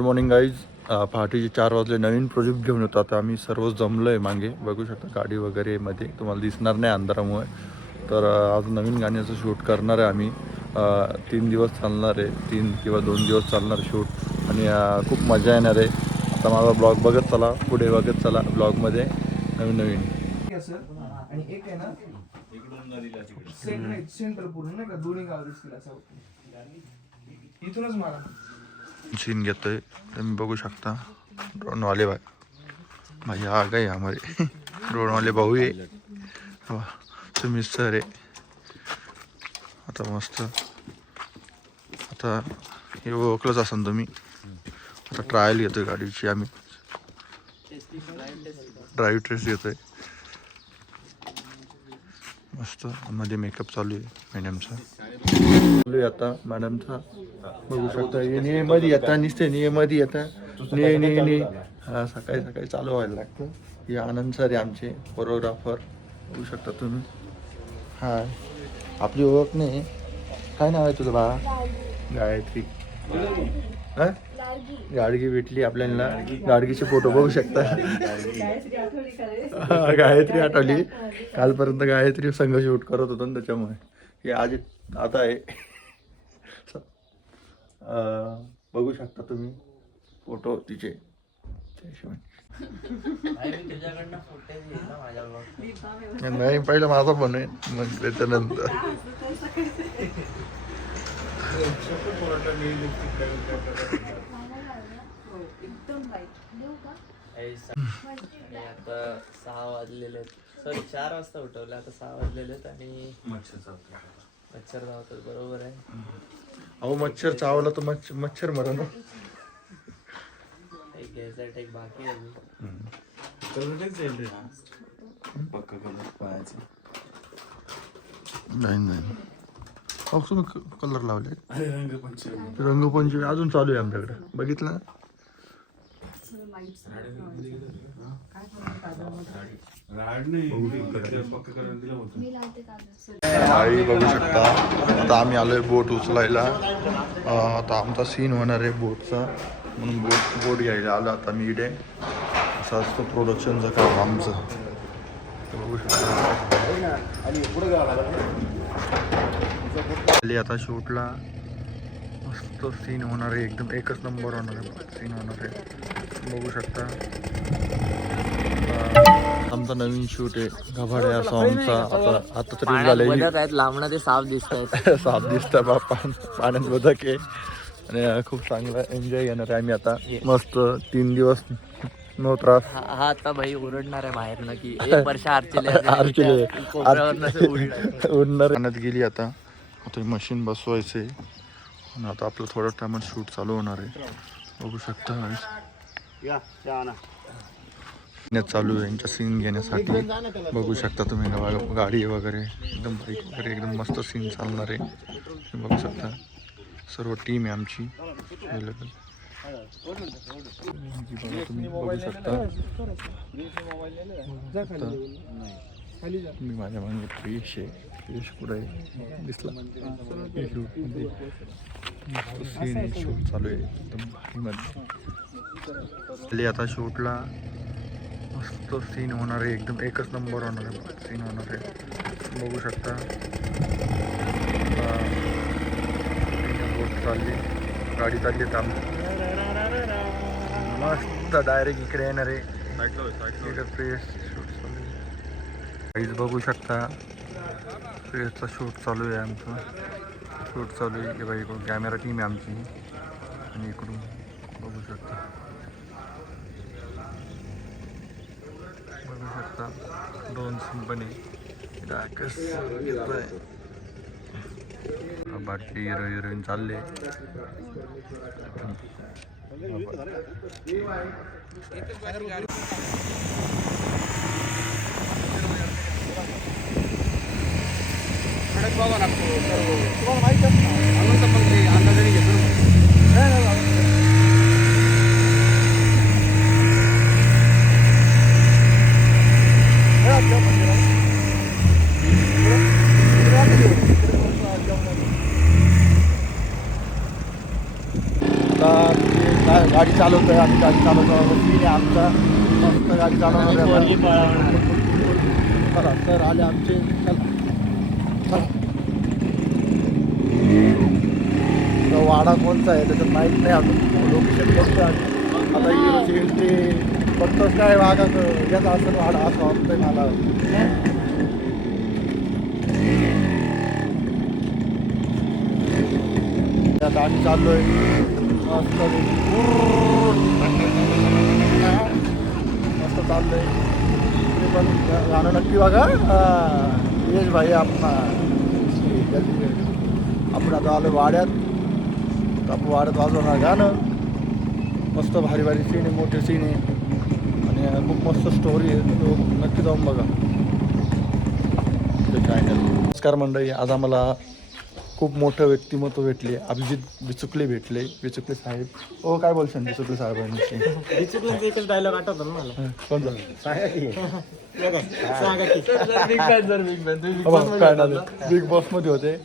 Good morning guys. पहाटेचे 4 वाजले. नवीन project घेऊन येतो. आता आम्ही सर्व जमलो आहे. मागे बघू शकता गाडी वगैरे मध्ये तुम्हाला दिसणार नाही अंधारामुळे. तर आज नवीन गाण्याचं शूट करणार आहे आम्ही. 3 दिवस चालणार आहे. 3 किंवा 2 दिवस चालणार शूट आणि खूप मजा येणार आहे. आता माझा ब्लॉग बघत चला, पुढे बघत चला ब्लॉगमध्ये नवीन नवीन. आणि एक आहे ना सेंटर पूर्ण नाही का दोन्ही गाव दिसतील असं इथूनच मला सीन घेतोय. तुम्ही बघू शकता ड्रोनवाले भाई आ गए हमारे ड्रोनवाले भाऊ आहे. तुम्ही सर आहे. आता मस्त आता हे ओळखलंच असेल तुम्ही. आता ट्रायल घेतोय गाडीची आम्ही. ड्राईव्ह टेस्ट घेतोय. मस्त मध्ये मेकअप चालू आहे मॅडमचा. चालू आहे आता मॅडमचा. बघू शकता ने मध्ये येता निसते ने मध्ये येता ने हा सकाळी सकाळी चालू व्हायला लागतं. हे आनंद सर आहे आमचे कोरिओग्राफर. बघू शकता तुम्ही. हाय आपली ओळख नाही. काय नाव आहे तुझं बा? गायत्री. हा गाडगी भेटली आपल्याला. गाडगीचे फोटो बघू शकता. गायत्री आठवली. कालपर्यंत गायत्री संघ शूट करत होतो ना त्याच्यामुळे हे आज आता आहे. बघू शकता तुम्ही फोटो तिचे. नाही पहिलं माझा पण आहे मग त्याच्यानंतर आता 6 वाजलेले आहेत. सॉरी 4 वाजता उठवले. आता 6 वाजलेले आहेत आणि मच्छर धावतात. बरोबर आहे. अहो मच्छर चावला तर मच्छर मरण. एक घ्यायचा एक बाकी आहे. नाही अहो तुम्ही कलर लावले. रंगपंचमी अजून चालू आहे आमच्याकडे. बघितलं आई बघू शकता. आता आम्ही आलोय बोट उचलायला. आता आमचा सीन होणार आहे बोटचा म्हणून बोट घ्यायला आलो आता मी इकडे. असं असतं प्रोडक्शनचं काम आमचं. बघू शकता आता शूटला मस्त सीन होणार आहे. एकदम एकच नंबर होणार आहे. सीन होणार आहे बघू शकता. आमचा नवीन शूट आहे घबाड्या सॉंगचा. आता तरी झालंय. लांबणा ते साफ दिसत आहेत. साफ दिसतं बाप्पा. पाण्यात बदक आहे आणि खूप चांगला एन्जॉय घेणार आहे आम्ही आता. मस्त 3 दिवस नो त्रास. हा आता भाई ओरडणार आहे बाहेर ना की वर्ष उडणार पाण्यात गेली. आता मशीन बसवायचे आणि आता आपलं थोड्या टायमात शूट चालू होणार आहे. बघू शकता चालू आहे यांच्या सीन घेण्यासाठी. बघू शकता तुम्ही गाडी वगैरे एकदम बाईक वगैरे एकदम मस्त सीन चालणार आहे. बघू शकता सर्व टीम आहे आमची अवेलेबल. तुम्ही बघू शकता. मी माझ्या मागे फ्रेश आहे. फ्रेश कुठं आहे दिसला. सीन शूट चालू आहे एकदम भारीमध्ये. आता शूटला मस्त सीन होणार आहे. एकदम एकच नंबर होणार आहे. सीन होणार आहे बघू शकता. बोट चालली गाडी चालली तर आमची मस्त डायरेक्ट इकडे येणार आहे. फ्रेश शूट चालू आहे. बघू शकता फ्रेशचा शूट चालू आहे आमचं. शूट चालू आहे की बाई कॅमेरा टीम आहे आमची. आणि इकडून बघू शकता ड्रोन सीन पण आहे. बाकी हिरो हिरोईन चालले. अंदाजाने घेतो. गाडी चालवतोय आणि गाडी चालवतो सीन आहे आमचा मस्त गाडी चालवणार पोरगी पळवणार. चला सर आले आमचे चला चला तो वाडा कोणचा आहे त्याच्यात माहीत नाही अजून लोकेशन कोणतं आहे आता हिरोची एंट्री बघतोच काय वागाच याचा असं वाडा असं वाटतंय मला आता आम्ही चाललोय मस्त मस्त चाललोय तुम्ही पण गाणं नक्की बघा यश भाई आपण आता आलो वाड्यात तर आपण वाड्यात वाजवणार गाणं मस्त भारी भारी सीन आहे मोठे सीन आहे आणि खूप मस्त स्टोरी आहे तो नक्की जाऊन बघा ते चॅनल. नमस्कार मंडळी, आज आम्हाला खूप मोठं व्यक्तिमत्व भेटले, अभिजित बिचुकले भेटले. बिचुकले साहेब हो काय बोलशाल बिचुकले साहेबांविषयी? बिचुकलेंचा एकच डायलॉग आठवतो ना मला. कोणता सांगा की काय झालं बिग बॉस मध्ये होते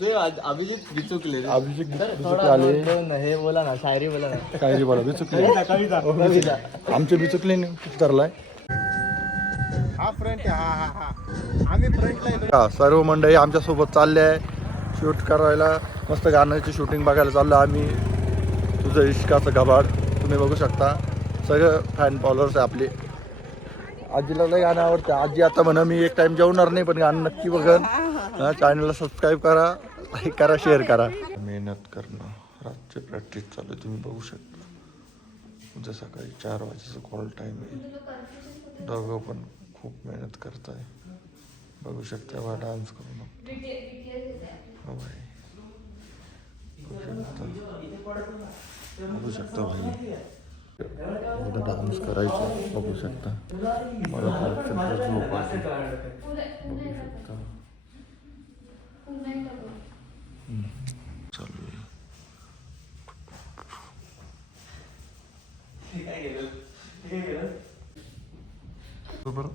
अभिजित बिचुकले. अभिजित बिचुकले आले. हे बोला ना, शायरी बोला ना. काय बोला बिचुकले कविता आमचे बिचुकले धरलाय. हा फ्रंट हा आम्ही फ्रंटला सर्व मंडळी आमच्या सोबत चालले आहे शूट करायला. मस्त गाण्याची शूटिंग बघायला चाललो आम्ही. तुझं इश्काचं घबाड तुम्ही बघू शकता. सगळं फॅन फॉलोअर्स आहे आपले. आजीला लय गाणं आवडतं. आजी आता म्हणा मी एक टाइम जेवणार नाही पण गाणं नक्की बघन. चॅनलला सबस्क्राईब करा, लाईक करा, शेअर करा. मेहनत करणं रातची प्रॅक्टिस चालू आहे तुम्ही बघू शकता. उद्या सकाळी 4 वाजेचं कॉल टाईम आहे. दोघं पण खूप मेहनत करत आहे बघू शकता. वा डान्स करून बघू शकता भाई उद्या डान्स करायचा बघू शकता. मला झोप आहे बघू शकता. चालू आहे बरोबर.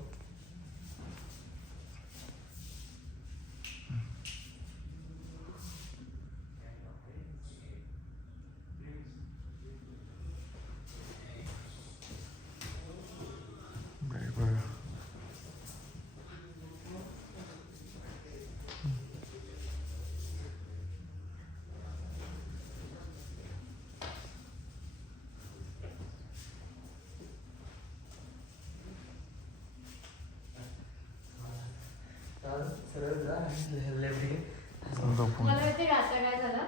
मला माहिती का आता काय झालं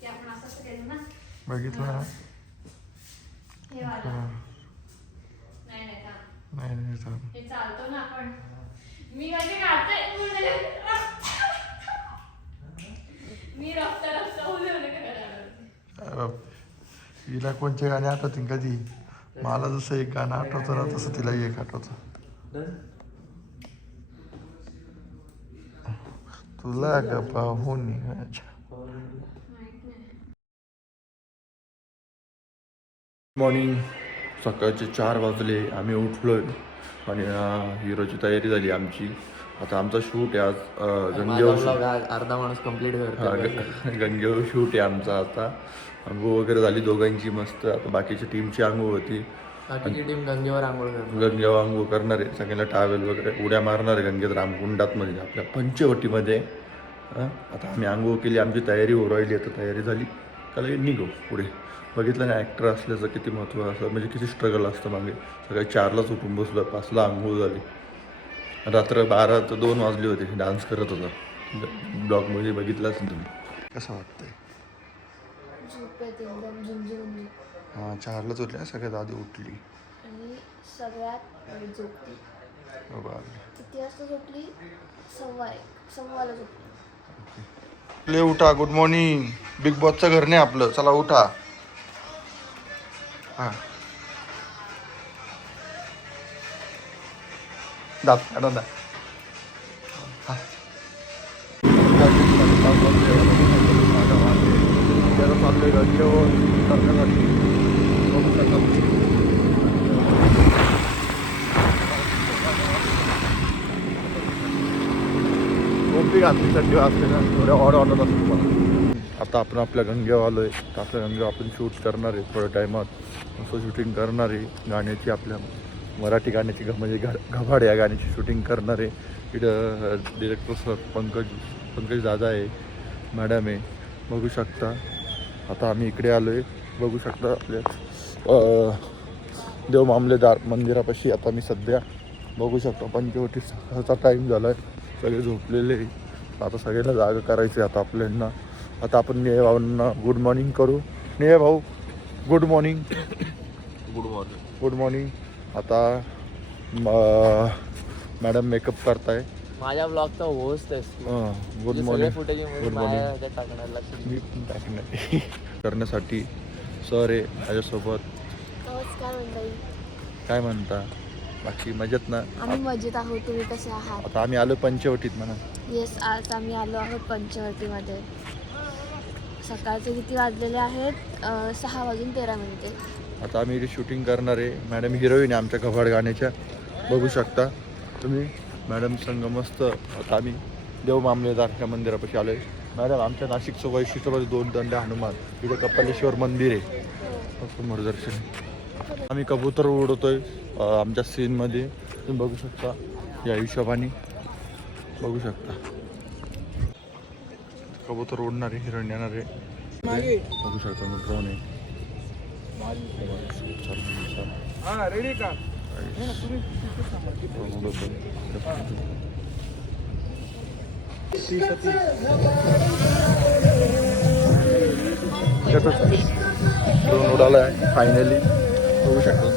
की आपण असं केलं ना. बघितलं ना. हे वाला नाही नाही थांब. नाही हे चालतो ना आपण. मी कधी काढते मी रस्ता उभे होते का. हिला कोणचे गाणे आठवतील कधी. मला जसं एक गाणं आठवतं ना तसं तिला एक आठवतं. तुला का पाहून मॉर्निंग सकाळचे 4 वाजले. आम्ही उठलोय आणि हिरोची तयारी झाली आमची. आता आमचा शूट आहे आज गंगेवर. अर्धा माणूस कम्प्लीट करतो. गंगेवर शूट आहे आमचा आता. अंघोळ वगैरे झाली दोघांची मस्त. आता बाकीच्या टीमची अंघोळ होती. बाकीची टीम गंगेवर आंघोळ करतो. गंगेवर अंघोळ करणार आहे. सगळ्यांना टावेल वगैरे उड्या मारणार आहे गंगेत रामकुंडात मध्ये आपल्या पंचवटीमध्ये. आता आम्ही अंघोळ केली, आमची तयारी हो राहिली. आता तयारी झाली का निघू पुढे. बघितलं ना ॲक्टर असल्याचं किती महत्त्व असं म्हणजे किती स्ट्रगल असतं मागे. सकाळी 4लाच उठून बसलं, 5ला अंघोळ झाली. रात्र 12 ते 2 वाजले होते. डान्स करत होता. ब्लॉगमध्ये बघितलंच तुम्ही. कसं वाटतंय? एकदम झुंझुंझुं. हां 4लाच उठली. सगळ्यात आधी उठली आणि सगळ्यात झोपली. किती वाजता झोपली? 1:15ला झोपली. ले उठा. Good morning. बिग बॉसचं घर नाही आपलं. चला उठा. हां दादा चाललोय गंगेवर करण्यासाठी. बघू शकता कोणती घातली चड्डी असते ना थोड्या ऑर्डर असतो मला. आता आपण आपल्या गंगेवर आलो आहे. तर आपल्या गंगेवर आपण शूट करणार आहे थोड्या टायमात. असं शूटिंग करणार आहे गाण्याची, आपल्या मराठी गाण्याची म्हणजे घबाड या गाण्याची शूटिंग करणार आहे. इथं डिरेक्टर सर पंकज दादा आहे, मॅडम आहे, बघू शकता. आता आम्ही इकडे आलो आहे, बघू शकता आपल्या देव मामलेदार मंदिरापाशी. आता मी सध्या बघू शकतो पंचवटीचा टाईम झाला आहे, सगळे झोपलेले आहे. आता सगळ्यांना जागा करायची आता आपल्याला. आता आपण नेह भाऊंना गुड मॉर्निंग करू. नेह भाऊ गुड मॉर्निंग. Good morning. आता मॅडम मेकअप करताय. माझ्या ब्लॉगचा होस्ट आहे. Good morning. Footage good morning टाकणार करण्यासाठी सर आहे माझ्यासोबत. नमस्कार मंडळी. काय म्हणता, बाकी मजेत ना? आम्ही मजेत आहोत, तुम्ही कसे आहात? आता आम्ही आलो पंचवटीत म्हणा. येस, आज आम्ही आलो आहोत पंचवटीमध्ये. सकाळचे किती वाजलेले आहेत? 6:13. आता आम्ही इथे शूटिंग करणार आहे. मॅडम हिरोईन आहे आमच्या घबाड गाण्याच्या, बघू शकता तुम्ही. मॅडम संग मस्त. आता आम्ही देव मामलेदारच्या मंदिरापाशी आलो आहे. मॅडम आमच्या नाशिकचं वैशिष्ट्यमध्ये 2 दंडे हनुमान, इथे कपालेश्वर मंदिर आहे, समोर दर्शन. आम्ही कबूतर उडवतोय आमच्या सीनमध्ये, तुम्ही बघू शकता. या हिशोबाने बघू शकता कबूतर उडणारे, हिरण येणारे बघू शकता. मी ड्रोन आहे. रेडी का? ड्रोन उडाला आहे फायनली, बघू शकता.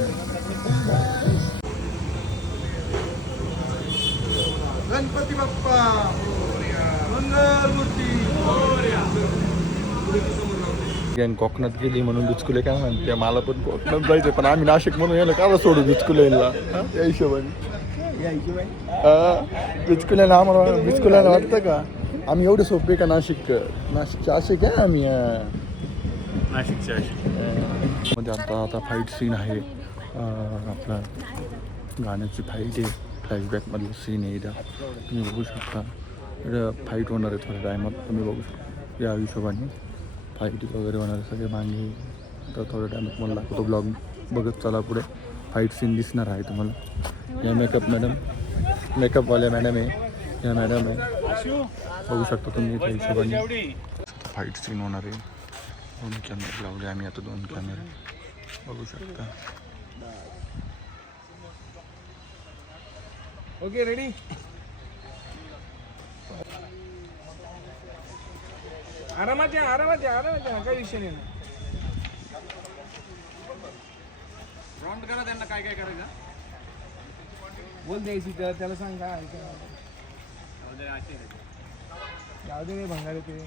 गणपती बाप्पा मंगलमूर्ती. गँग कोकणात गेली म्हणून बिचकुले काय म्हणते. मला पण कोकणात जायचं, पण आम्ही नाशिक म्हणून यायला का सोडू बिचकुलेला या हिशोबाने. बिचकुल्याला आम्हाला बिचकुल्याला वाटतं का आम्ही एवढे सोपे का? नाशिकचे असे काय आम्ही नाशिकचे असे. मध्ये आता फाईट सीन आहे आपला गाण्याची फाईट आहे. फ्लॅशबॅकमधलं सीन आहे इथं, तुम्ही बघू शकता. इथं फाईट होणार आहे थोड्या टायमात, तुम्ही बघू शकता. या हिशोबाने फाईट वगैरे होणार सगळे मागे. तर थोड्या टायमात मला दाखवतो ब्लॉग, बघत चला पुढे. फाईट सीन दिसणार आहे तुम्हाला. या मेकअपवाल्या मॅडम आहे, या मॅडम आहे, बघू शकता तुम्ही. त्या हिशोबाने फाईट सीन होणार आहे. 2 कॅमेरे लावले आम्ही आता, 2 कॅमेरे बघू शकता. Okay ready. आरामात या, काही विषय नाही. राऊंड करा त्यांना, काय करायचं बोल द्यायची, त्याला सांग काय जाऊ दे भंगारे ते.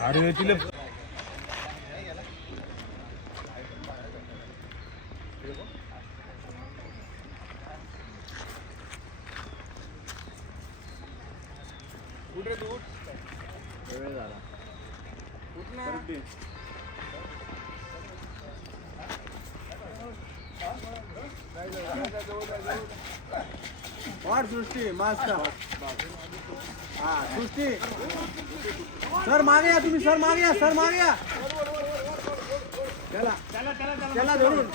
अरे तिला सृष्टी मास्टर. हाँ सृष्टी सर मागे या तुम्ही, सर मागे या, चला धरून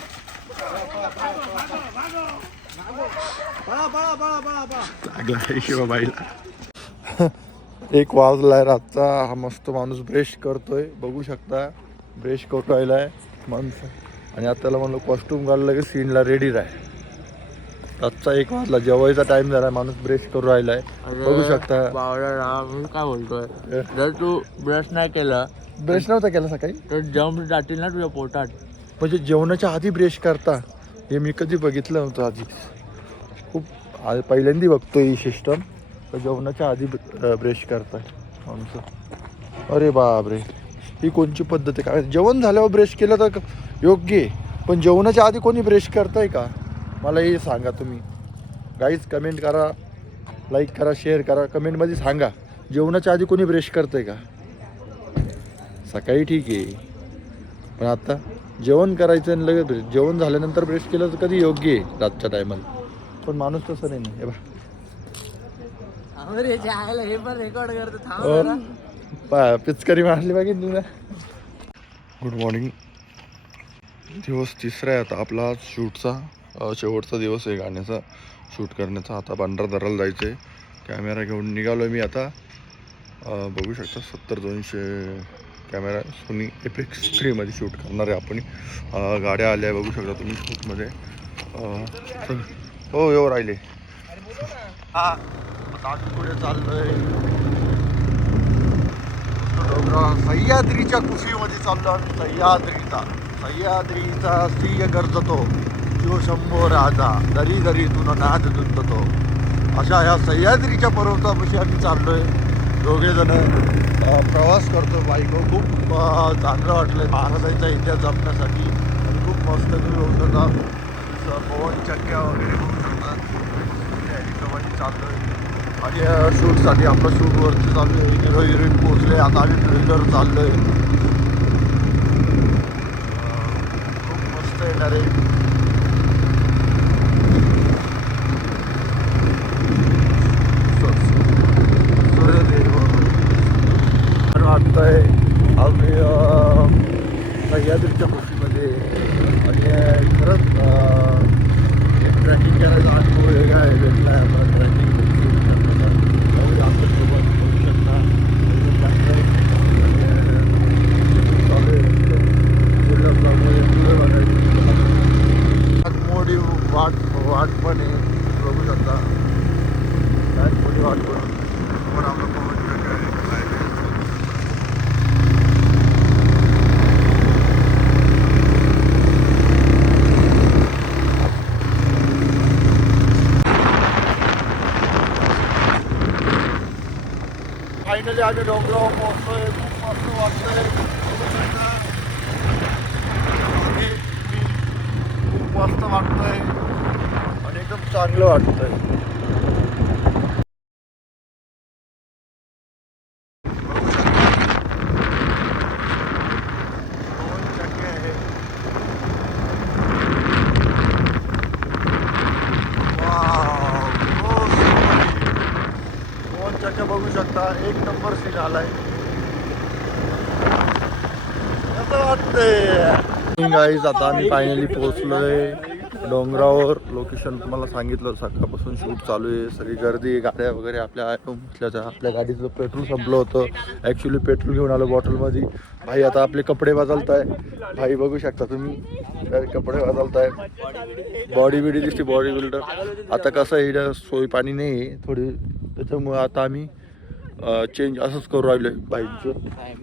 बाईला 1 वाजलाय रातचा. हा मस्त माणूस ब्रश करतोय, बघू शकता. ब्रश करून राहिलाय माणूस. आणि आता त्याला म्हणलं कॉस्ट्यूम घाललं की सीनला रेडी राह. रातचा 1 वाजला, जेवायचा टाइम झाला, माणूस ब्रश करून राहिलाय, बघू शकता. मी काय बोलतोय, जर तू ब्रश नाही केला, ब्रश नव्हता केला सकाळी, तर जम्प जातील ना तुझ्या पोटात. म्हणजे जेवणाच्या आधी ब्रश करता, हे मी कधी बघितलं नव्हतं आधी. खूप पहिल्यांदा बघतोय ही सिस्टम. तर जेवणाच्या आधी ब्रश करताय माणसं. अरे बापरे, ही कोणची पद्धत आहे? काय जेवण झाल्यावर ब्रश केलं तर योग्य आहे, पण जेवणाच्या आधी कोणी ब्रश करताय का? मला हे सांगा तुम्ही. गाईज कमेंट करा, लाईक करा, शेअर करा, कमेंटमध्ये सांगा जेवणाच्या आधी कोणी ब्रश करतंय का? सकाळी ठीक आहे, पण आता जेवण करायचं आणि लगेच ब्रेक. जेवण झाल्यानंतर ब्रेक केलं तर कधी योग्य आहे रातच्या टायमाला. पण माणूस तसं नाही हे बा. हे पण रेकॉर्ड करतो. पिचकारी मारली बाकी तुला. Good morning. दिवस तिसरा आहे आता आपला शूटचा. शेवटचा दिवस आहे गाण्याचा शूट करण्याचा. आता भंडारदऱ्याला जायचं आहे. कॅमेरा घेऊन निघालो मी आता. बघू शकता 70-200 कॅमेरा सोनी एपेक्स 3मध्ये शूट करणार आहे आपण. गाड्या आल्या बघू शकता तुम्ही शूटमध्ये. हो येऊ राहिले. हा आता पुढे चाललोय सह्याद्रीच्या कुशीमध्ये चाललो आम्ही. सह्याद्रीचा सिंह गरजतो जो शंभो राजा दरी दरीतून नाद दुंदतो. अशा ह्या सह्याद्रीच्या पर्वतापाशी आम्ही चाललोय. दोघेजण प्रवास करतो बाईकवर. खूप चांगलं वाटलं महाराजांचा इतिहास जपण्यासाठी. आणि खूप मस्त व्ह्यू होता. पवन चक्क्या वगैरे बघू शकतात. हिशोबाने चाललो आहे. आणि शूटसाठी आपलं शूटवरती चाललो आहे. हिरो हिरोईन पोचले. आता आम्ही ट्रेलर चाललो आहे. खूप मस्त येणार आहे. वाटतंय आम्ही सह्याद्रीच्या गोष्टीमध्ये. आणि खरंच ट्रॅकिंग करायचा अनुभव वेगळा आहे. भेटला आहे आम्हाला ट्रॅकिंग आमच्यासोबत बघू शकता. मोठी वाट पण आहे बघू शकता. मोठी वाट पण वर आपलं पवन फायनली आम्ही डोंगरावर पोहोचतोय. खूप मस्त वाटतंय. खूप मस्त वाटतंय आणि एकदम चांगलं वाटतंय. बघू शकता एक नंबर सीन आलाय. कसं वाटतंय गाईज. आता आम्ही फायनली पोहोचलोय डोंगरावर. लोकेशन तुम्हाला सांगितलं सकाळपासून शूट चालू आहे. सगळी गर्दी गाड्या वगैरे आपल्या गाडीचं पेट्रोल संपलं होतं. ॲक्च्युली पेट्रोल घेऊन आलो बॉटलमध्ये. भाई आता आपले कपडे बदलताय. भाई बघू शकता तुम्ही कपडे बदलताय. बॉडी बिडी दिसते बॉडी बिल्डर. आता कसं आहे सोय पाणी नाही आहे थोडी. त्याच्यामुळे आता आम्ही चेंज असंच करू राहिलो बाईकचं.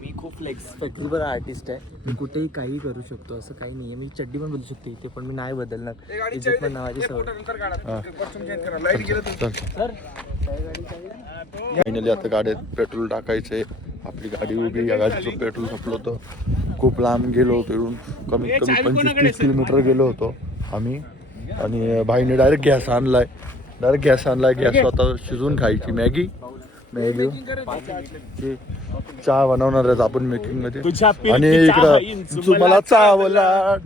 मी खूप फ्लेक्सिबल आर्टिस्ट आहे. मी कुठेही काही करू शकतो असं काही नाही आहे. मी चड्डी पण बदलू शकते इथे पण मी नाही बदलणार. इज्जत पण नावाची सवय. फायनली आता गाडीत पेट्रोल टाकायचंय. आपली गाडी उभी. या गाडीचं पेट्रोल संपलं होतं. खूप लांब गेलो होतो. इकडून कमीत कमी 25-30 किलोमीटर गेलो होतो आम्ही. आणि भाईने डायरेक्ट गॅस आणलाय. गॅस स्वतः शिजवून खायची. मॅगी चहा बनवणार आहेत आपण मेकिंग मध्ये. आणि इकडं तुम्हाला चावला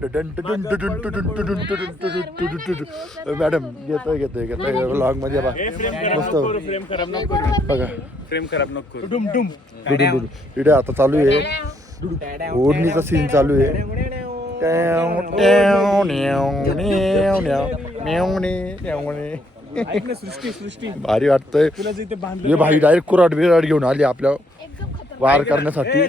मॅडम घेतोय लॉग मध्ये मस्त बघा. इकडे आता चालू आहे ओढणीचा सीन चालू आहे. भारी वाटतंय. हे भाई डायरेक्ट कुराड बिराड घेऊन आली आपल्या वार करण्यासाठी.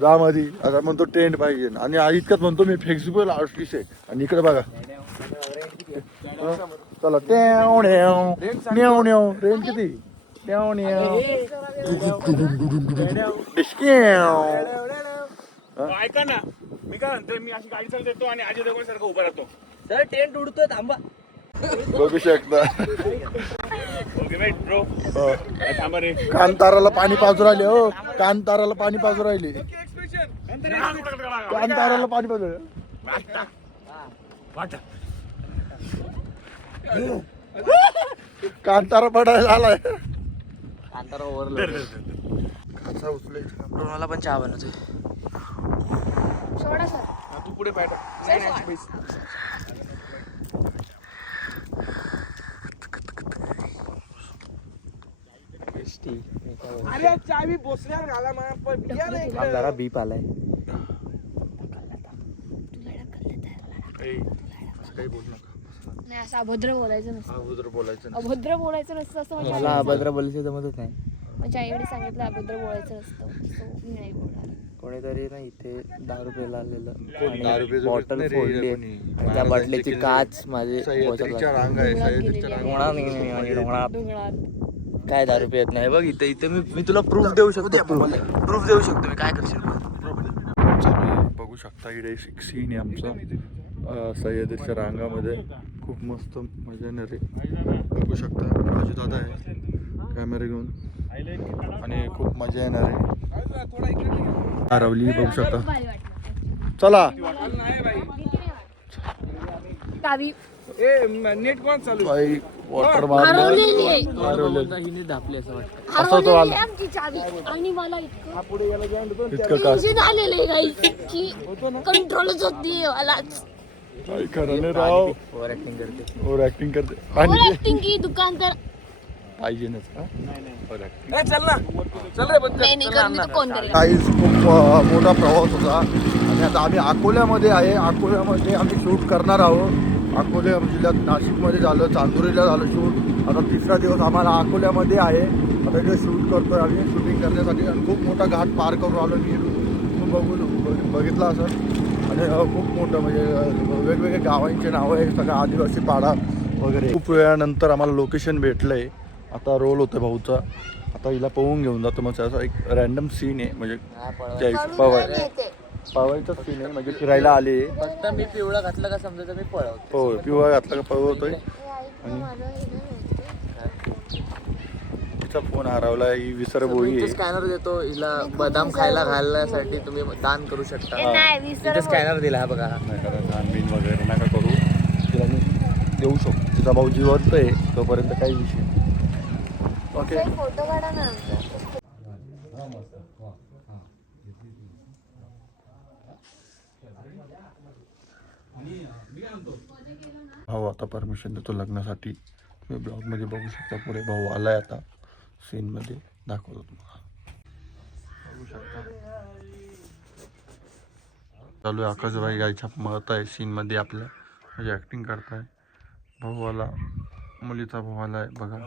जा मध्ये आता म्हणतो टेंट पाहिजे. आणि इतकंच म्हणतो मी फ्लेक्सिबल आर्टिस्ट आहे. आणि इकडे बघा चला रेंज किती ऐका ना मी काय म्हणतोय. मी अशी गाडी चालतो आणि अजय देवगण सारखं उभा राहतो. सर टेंट उडतोय थांबा. बघू शकता. ब्रो थांबा रे. कांताराला पाणी पाजू राहिले. हो कांताराला पाणी पाजू राहिले. कांताराला पाणी पाजू राहिले. कांतारा पडायला आलाय. कांतारा ओव्हरलोड. खासा उचलायचं. मला पण चहा बनवतोय. थोडा सर तू पुढे पाय अरे चावी बोसल्यावर घाला मग पण बिया नाही इकडे. जरा बीप आलाय. काही बोल नका. नाही असं अभद्र बोलायचं नसतं. अगोदर बोलायचं अभद्र बोलायचं नसतं असं माझ्या मला आईने अभद्र बोलायचं जमतच नाही. माझ्या आईने सांगितलं अभद्र बोलायचं नसतं. So, मी नाही बोलणार. कोणीतरी ना इथे 10 रुपयाला आलेलं कोणी 10 रुपयाचं बॉटल भेटत नाही रे फोडली कोणी. आणि त्या बाटलीची काच माझे सह्याद्रीच्या रांग आहे, सह्याद्रीच्या रांग. डोंगरात काय 10 रुपये येत नाही बघ इथे इथे मी तुला प्रूफ देऊ शकतो. प्रूफ देऊ शकतो मी. काय करशील बघू शकता इकडे सीन आहे आमचं सह्याद्रीच्या रांगामध्ये. खूप मस्त मजा येणार आहे. बघू शकता राजू दादा आहे कॅमेरा घेऊन आणि खूप मजा येणार आहे. हरवली बघू शकता. भारी वाटलं. चला गावी नेट कोण चालू बाई वॉटर हरवलेली आहे. हिने दापली असं वाटतं. असं तो हरवलेली आला आहे आमची चावी आणि मला इतकं इतकं का टेन्शन आलेलं आहे गाईस की कंट्रोलच होत नाही मलाच. काय खरं नाही राव. ओव्हर ऍक्टिंग करते. ओव्हर ऍक्टिंग करते आणि ओव्हर ऍक्टिंग की दुकानदार पाहिजे ना ओव्हर ऍक्टिंग. चल ना चल रे बंद नाही नाही करणे तर कोण करेल. काहीच खूप मोठा प्रवास होता आणि आता आम्ही अकोल्यामध्ये आहे. अकोल्यामध्ये आम्ही शूट करणार आहोत. अकोला जिल्ह्यात नाशिकमध्ये झालं, चांदुरीला झालं शूट. आता तिसरा दिवस आम्हाला अकोल्यामध्ये आहे. आता इथे शूट करतोय आम्ही शूटिंग करण्यासाठी आणि खूप मोठा घाट पार करून आलो मी बघितला असं. आणि खूप मोठं म्हणजे वेगवेगळे गावांचे नावं आहे, सगळं आदिवासी पाडा वगैरे. खूप वेळानंतर आम्हाला लोकेशन भेटलं आहे. आता रोल होतं भाऊचा. आता हिला पळवून घेऊन जातो. मग असा एक रॅन्डम सीन आहे म्हणजे पळवायचा सीन आहे म्हणजे फिरायला आले. फक्त मी पिवळा घातला का समजायचं मी पळवतो. हो पिवळा घातला का पळवतोय. आणि तिचा फोन हरवला. ही विसरबोळी आहे. स्कॅनर देतो हिला बदाम खायला घालण्यासाठी तुम्ही दान करू शकता. नाही तिथे स्कॅनर दिला हा बघा. नाही करा छानबीन वगैरे नका करू. तिला मी देऊ शकतो. तिचा भाऊ जिवंत आहे तोपर्यंत काही विषय नाही. ओके फोटो काढा ना आमचा. भाऊ आता परमिशन देतो लग्नासाठी. तुम्ही ब्लॉगमध्ये बघू शकता. पुढे भाऊ आलाय आता सीनमध्ये दाखवतो तुम्हाला. बघू शकता चालू आहे. आकाशबाई गायच्या मत आहे सीनमध्ये आपल्या म्हणजे ॲक्टिंग करताय. भाऊ आला, मुलीचा भाऊ आलाय बघा.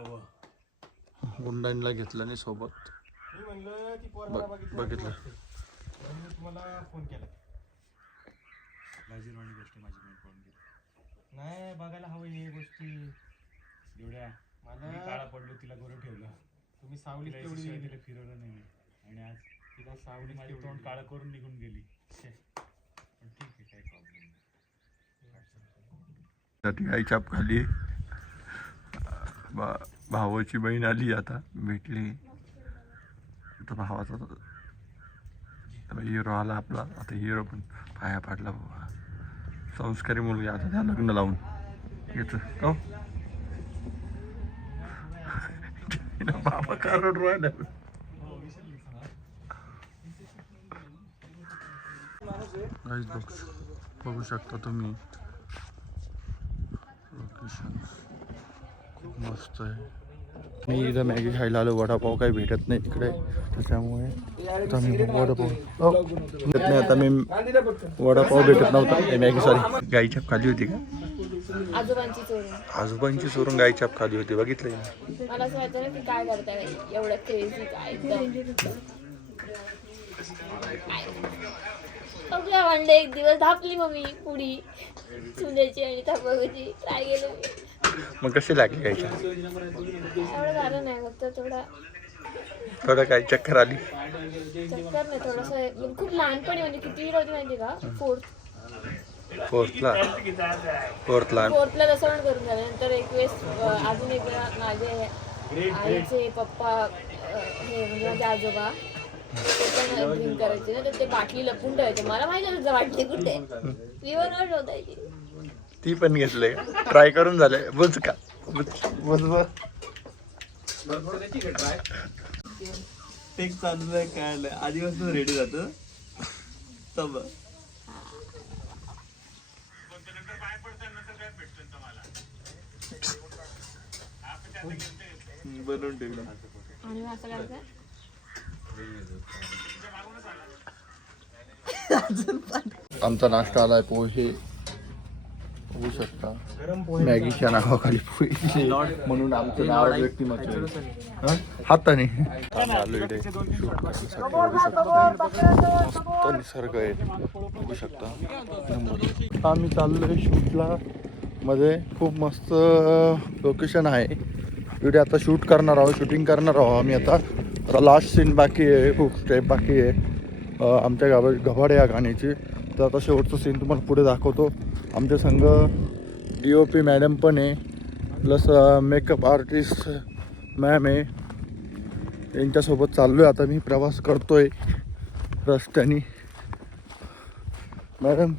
गुंडांना घेतलं नाही सोबत. बघितलं नाही बघायला हवं हे गोष्टी एवढ्या. मला काळा पडलो तिला गोरं ठेवलं. तुम्ही सावली तेवढी तिला फिरवलं नाही आणि आज तिला सावली माझे तोंड काळं करून निघून गेली. पण ठीक आहे काही प्रॉब्लेम ती आई चाप खाली. भावाची बहीण आली आता भेटली. आता भावाचा हिरो आला आपला. आता हिरो पण पाया पाडला बाबा. संस्कारी मुलगी आता त्या लग्न लावून घेत हो. बाबा कारण राहिला. बघू शकता तुम्ही लोकेशन खूप मस्त आहे. मी इथं मॅगी खायला आलो. वडापाव काही भेटत नाही तिकडे त्याच्यामुळे आता मी वडापाव भेटत नाही. आता मी वडापाव भेटत नव्हता. मॅगी सॉरी गाई छाप खाली होती का. आजोबांची चोरी. आजोबांची चोरून गाई छाप खाली होती बघितलं. मला असं वाटतं ना की काय करताय एवढं क्रेझी काय बघूया वनडे एक दिवस धापली मम्मी पुडी चुन्याची आणि थापाची ट्राय केलं मी. मग कशी लागली गाई छाप. एवढं झालं नाही फक्त थोडं काही चक्कर आली. चक्कर नाही थोडंसं खूप लहानपणी म्हणजे किती होती माहिती का फोर्थला फोर्थला तसं पण करून झालं. नंतर एक वेळेस अजून एक वेळा माझे आईचे पप्पा हे म्हणजे माझे आजोबा ते पण ड्रिंक करायचे ना तर ते बाटली लपून ठेवायचे. मला माहिती होतं बाटली कुठे मी बरोबर शोधायची. ती पण घेतलंय ट्राय करून झालंय. बुज का बुज टेक चालू आहे काय आधीपासून रेडी जातो. बनवून ठेवली. आणि मग असं करायचं आमचा नाश्ता आलाय पोहे होऊ शकता मॅगीच्या नावाखाली पोहे म्हणून आमचं नाव व्यक्तिमत्व आहे. हाताने आलो इथे shoot करण्यासाठी. बघू शकता मस्त निसर्ग आहे बघू शकता. आम्ही चाललोय शूटला मध्ये खूप मस्त लोकेशन आहे. व्हिडिओ आता शूट करणार आहोत शूटिंग करणार आहोत आम्ही आता लास्ट सीन बाकी आहे खूप स्टेप बाकी आहे आमच्या गव्हाड या गाण्याची. तर आता शेवटचं सीन तुम्हाला पुढे दाखवतो. आमच्या संघ DOP मॅडम पण आहे प्लस मेकअप आर्टिस्ट मॅम आहे. यांच्यासोबत चाललो आहे आता मी प्रवास करतोय रस्त्याने. मॅडम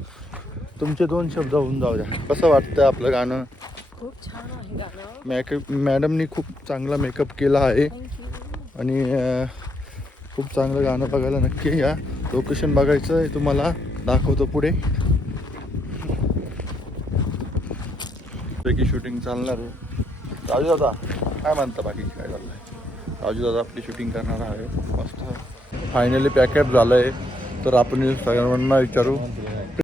तुमचे 2 शब्द होऊन जाऊ द्या. कसं वाटतं आपलं गाणं? खूप छान आहे गाणं. मॅडमनी खूप चांगला मेकअप केला आहे आणि खूप चांगलं गाणं बघायला नक्की या. लोकेशन बघायचं आहे तुम्हाला दाखवतो पुढे. पैकी शूटिंग चालणार आहे. राजू दादा काय म्हणता बाकी काय चाललं आहे? राजू दादा आपली शूटिंग करणार आहे मस्त. फायनली पॅकअप झालं आहे तर आपण सर्वांना विचारू